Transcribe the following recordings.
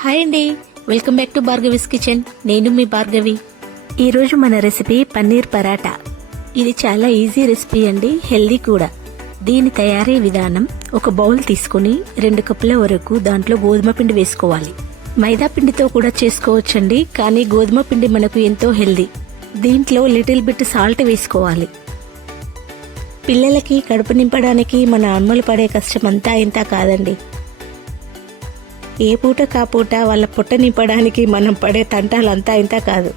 Hi అండి, welcome back to భార్గవిస్ kitchen. నేను మీ భార్గవి. ఈరోజు మన రెసిపీ పన్నీర్ పరాటా. ఇది చాలా ఈజీ రెసిపీ అండి, హెల్దీ కూడా. దీని తయారీ విధానం: ఒక బౌల్ తీసుకుని 2 కప్పుల వరకు దాంట్లో గోధుమ పిండి వేసుకోవాలి. మైదా పిండితో కూడా చేసుకోవచ్చండి, కానీ గోధుమ పిండి మనకు ఎంతో హెల్దీ. దీంట్లో లిటిల్ బిట్ సాల్ట్ వేసుకోవాలి. పిల్లలకి కడుపు నింపడానికి మన అమ్మలు పడే కష్టం అంతా ఇంత కాదండి. ఏ పూట కాపూట వాళ్ళ పొట్ట నింపడానికి మనం పడే తంటాలంతా ఇంత కాదు.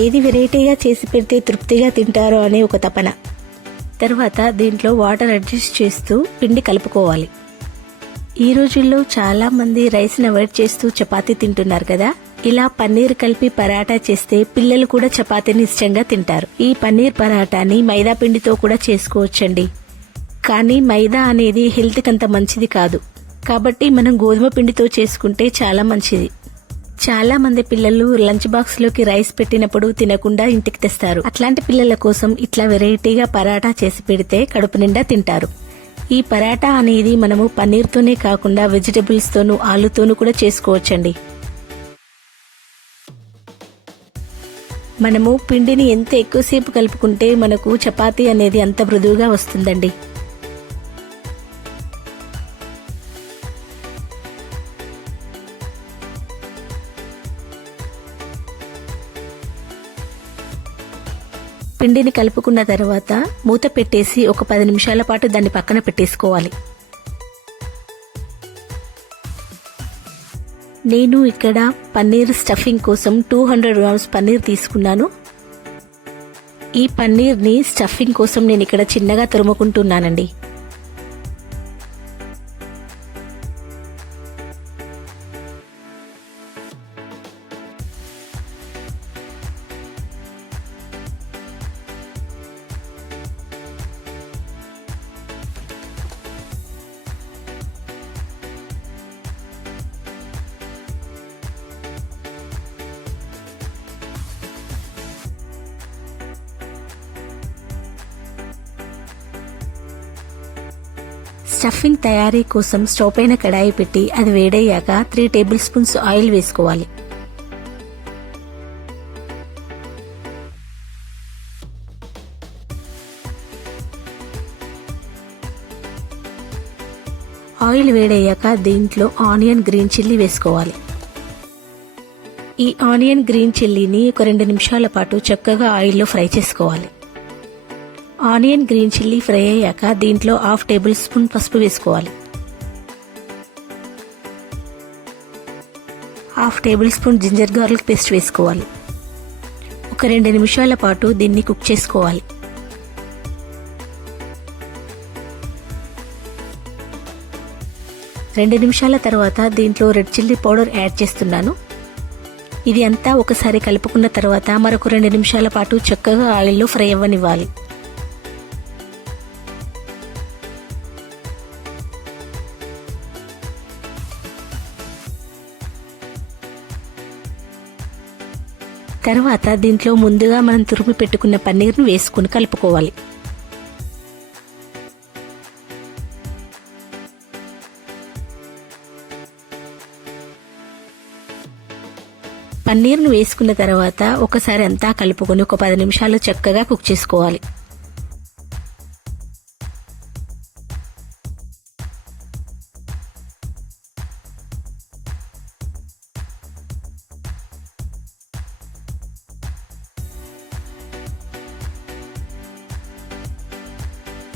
ఏది వెరైటీగా చేసి పెడితే తృప్తిగా తింటారో అనే ఒక తపన. తర్వాత దీంట్లో వాటర్ అడ్జస్ట్ చేస్తూ పిండి కలుపుకోవాలి. ఈ రోజుల్లో చాలా మంది రైస్ని అవాయిడ్ చేస్తూ చపాతీ తింటున్నారు కదా. ఇలా పన్నీర్ కలిపి పరాటా చేస్తే పిల్లలు కూడా చపాతీని ఇష్టంగా తింటారు. ఈ పన్నీర్ పరాటాని మైదా పిండితో కూడా చేసుకోవచ్చండి, కానీ మైదా అనేది హెల్త్కి అంత మంచిది కాదు. కాబట్టి మనం గోధుమ పిండితో చేసుకుంటే చాలా మంచిది. చాలా మంది పిల్లలు లంచ్ బాక్స్ లోకి రైస్ పెట్టినప్పుడు తినకుండా ఇంటికి తెస్తారు. అట్లాంటి పిల్లల కోసం ఇట్లా వెరైటీగా పరాటా చేసి పెడితే కడుపు నిండా తింటారు. ఈ పరాటా అనేది మనము పన్నీర్తోనే కాకుండా వెజిటబుల్స్ తోనూ ఆలుతోనూ కూడా చేసుకోవచ్చండి. మనము పిండిని ఎంత ఎక్కువసేపు కలుపుకుంటే మనకు చపాతీ అనేది అంత మృదువుగా వస్తుందండి. పిండిని కలుపుకున్న తర్వాత మూత పెట్టేసి ఒక 10 నిమిషాల పాటు దాన్ని పక్కన పెట్టేసుకోవాలి. నేను ఇక్కడ పన్నీర్ స్టఫింగ్ కోసం 200 గ్రామ్స్ పన్నీర్ తీసుకున్నాను. ఈ పన్నీర్ని స్టఫింగ్ కోసం నేను ఇక్కడ చిన్నగా తురుముకుంటున్నానండి. స్టఫింగ్ తయారీ కోసం స్టవ్ పైన కడాయి పెట్టి అది వేడయ్యాక 3 టేబుల్ స్పూన్స్ ఆయిల్ వేసుకోవాలి. ఆయిల్ వేడయ్యాక దీంట్లో ఆనియన్, గ్రీన్ చిల్లీ వేసుకోవాలి. ఈ ఆనియన్, గ్రీన్ చిల్లీని ఒక 2 నిమిషాల పాటు చక్కగా ఆయిల్లో ఫ్రై చేసుకోవాలి. ఆనియన్, గ్రీన్ చిల్లీ ఫ్రై అయ్యాక దీంట్లో 1/2 టేబుల్ స్పూన్ పసుపు వేసుకోవాలి. 1/2 tablespoon ginger garlic paste వేసుకోవాలి. ఒక 2 నిమిషాల పాటు దీన్ని కుక్ చేసుకోవాలి. రెండు నిమిషాల తర్వాత దీంట్లో రెడ్ చిల్లీ పౌడర్ యాడ్ చేస్తున్నాను. ఇది అంతా ఒకసారి కలుపుకున్న తర్వాత మరొక 2 నిమిషాల పాటు చక్కగా ఆయిల్లో ఫ్రై అవ్వనివ్వాలి. తర్వాత దీంట్లో ముందుగా మనం తురిమి పెట్టుకున్న పన్నీర్ను వేసుకుని కలుపుకోవాలి. పన్నీర్ను వేసుకున్న తర్వాత ఒకసారి అంతా కలుపుకొని ఒక 10 నిమిషాలు చక్కగా కుక్ చేసుకోవాలి.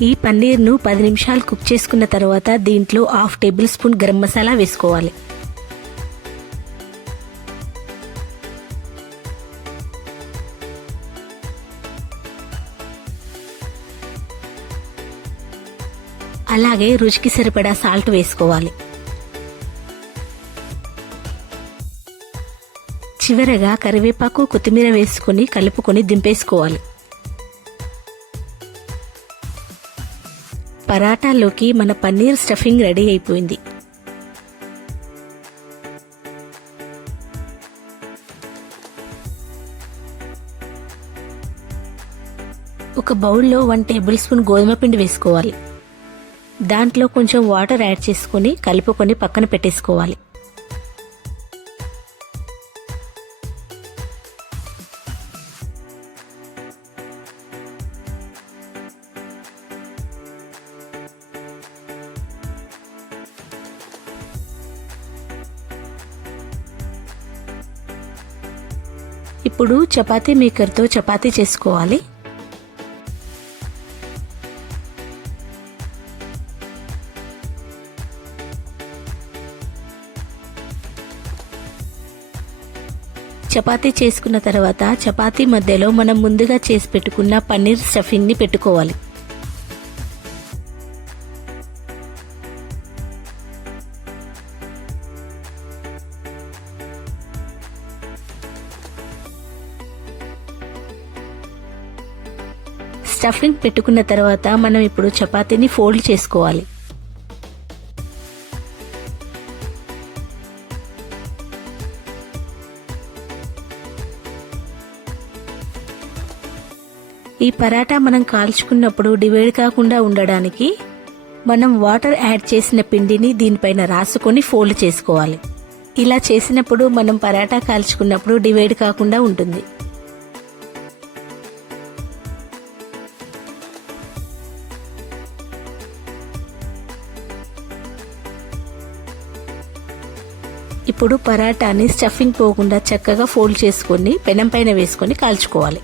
ఈ పన్నీర్ను 10 నిమిషాలు కుక్ చేసుకున్న తర్వాత దీంట్లో 1/2 టేబుల్ స్పూన్ గరం మసాలా వేసుకోవాలి. అలాగే రుచికి సరిపడా సాల్ట్ వేసుకోవాలి. చివరగా కరివేపాకు, కొత్తిమీర వేసుకుని కలుపుకొని దింపేసుకోవాలి. పరాటాలోకి మన పన్నీర్ స్టఫింగ్ రెడీ అయిపోయింది. ఒక బౌల్లో 1 టేబుల్ స్పూన్ గోధుమ పిండి వేసుకోవాలి. దాంట్లో కొంచెం వాటర్ యాడ్ చేసుకుని కలుపుకొని పక్కన పెట్టేసుకోవాలి. ఇప్పుడు చపాతీ మేకర్తో చపాతీ చేసుకోవాలి. చపాతీ చేసుకున్న తర్వాత చపాతీ మధ్యలో మనం ముందుగా చేసి పెట్టుకున్న పన్నీర్ స్టఫింగ్ ని పెట్టుకోవాలి. స్టఫింగ్ పెట్టుకున్న తర్వాత మనం ఇప్పుడు చపాతీని ఫోల్డ్ చేసుకోవాలి. ఈ పరాటా మనం కాల్చుకున్నప్పుడు డివైడ్ కాకుండా ఉండడానికి మనం వాటర్ యాడ్ చేసిన పిండిని దీనిపైన రాసుకొని ఫోల్డ్ చేసుకోవాలి. ఇలా చేసినప్పుడు మనం పరాటా కాల్చుకున్నప్పుడు డివైడ్ కాకుండా ఉంటుంది. ఇప్పుడు పరాటాని స్టఫింగ్ పోకుండా చక్కగా ఫోల్డ్ చేసుకొని పెనం పైన వేసుకొని కాల్చుకోవాలి.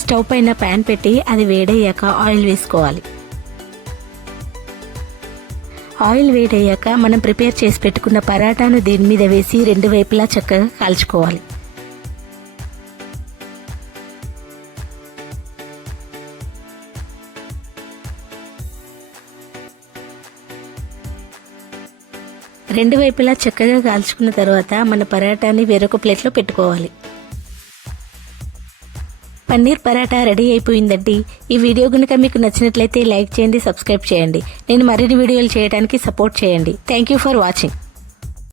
స్టవ్ పైన ప్యాన్ పెట్టి అది వేడయ్యాక ఆయిల్ వేసుకోవాలి. ఆయిల్ వేడయ్యాక మనం ప్రిపేర్ చేసి పెట్టుకున్న పరాటాను దీని మీద వేసి రెండు వైపులా చక్కగా కాల్చుకోవాలి. రెండు వైపులా చక్కగా కాల్చుకున్న తర్వాత మన పరాటాని వేరొక ప్లేట్లో పెట్టుకోవాలి. పన్నీర్ పరాటా రెడీ అయిపోయిందండి. ఈ వీడియో కనుక మీకు నచ్చినట్లయితే లైక్ చేయండి, సబ్స్క్రైబ్ చేయండి. నేను మరిన్ని వీడియోలు చేయడానికి సపోర్ట్ చేయండి. Thank you for watching.